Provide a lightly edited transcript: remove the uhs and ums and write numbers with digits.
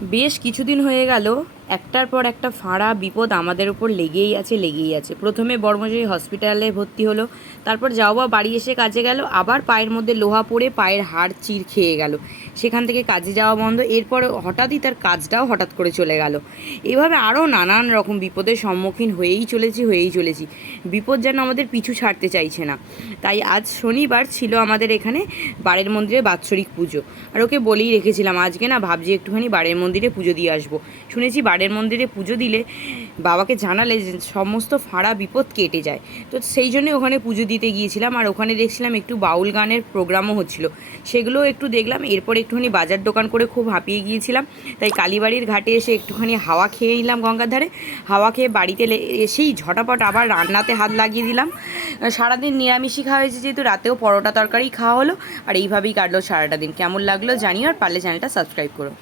বেশ কিছুদিন হয়ে গেল একটার পর একটা ফাঁড়া বিপদ আমাদের উপর লেগেই আছে। প্রথমে বর্মশাই হসপিটালে ভর্তি হলো, তারপর যাও বা বাড়ি এসে কাজে গেল, আবার পায়ের মধ্যে লোহা পড়ে পায়ের হাড় চির খেয়ে গেল, সেখান থেকে কাজে যাওয়া বন্ধ। এরপর হঠাৎই তার কাজটাও হঠাৎ করে চলে গেল। এভাবে আরও নানান রকম বিপদের সম্মুখীন হয়েই চলেছি। বিপদ যেন আমাদের পিছু ছাড়তে চাইছে না। তাই আজ শনিবার ছিল আমাদের এখানে বাড়ির মন্দিরে বাৎসরিক পুজো। আর ওকে বলেই রেখেছিলাম আজকে না ভাবছি একটুখানি বাড়ির মন্দিরে পুজো দিয়ে আসবো। শুনেছি বাড়ির মন্দিরে পুজো দিলে বাবাকে জানালে যে সমস্ত ফাঁড়া বিপদ কেটে যায়। তো সেই জন্যই ওখানে পুজো দিতে গিয়েছিলাম। আর ওখানে দেখছিলাম একটু বাউল গানের প্রোগ্রামও হচ্ছিল, সেগুলোও একটু দেখলাম। এরপর একটুখানি বাজার দোকান করে খুব হাঁপিয়ে গিয়েছিলাম, তাই কালীবাড়ির ঘাটে এসে একটুখানি হাওয়া খেয়ে নিলাম গঙ্গার ধারে। হাওয়া খেয়ে বাড়িতে এসেই ঝটাপট আবার রান্নাতে হাত লাগিয়ে দিলাম। সারাদিন নিরামিষই খাওয়া হয়েছে, যেহেতু রাতেও পরোটা তরকারি খাওয়া হলো। আর এইভাবেই কাটলো সারাটা দিন। কেমন লাগলো জানিও, আর পারলে চ্যানেলটা সাবস্ক্রাইব করো।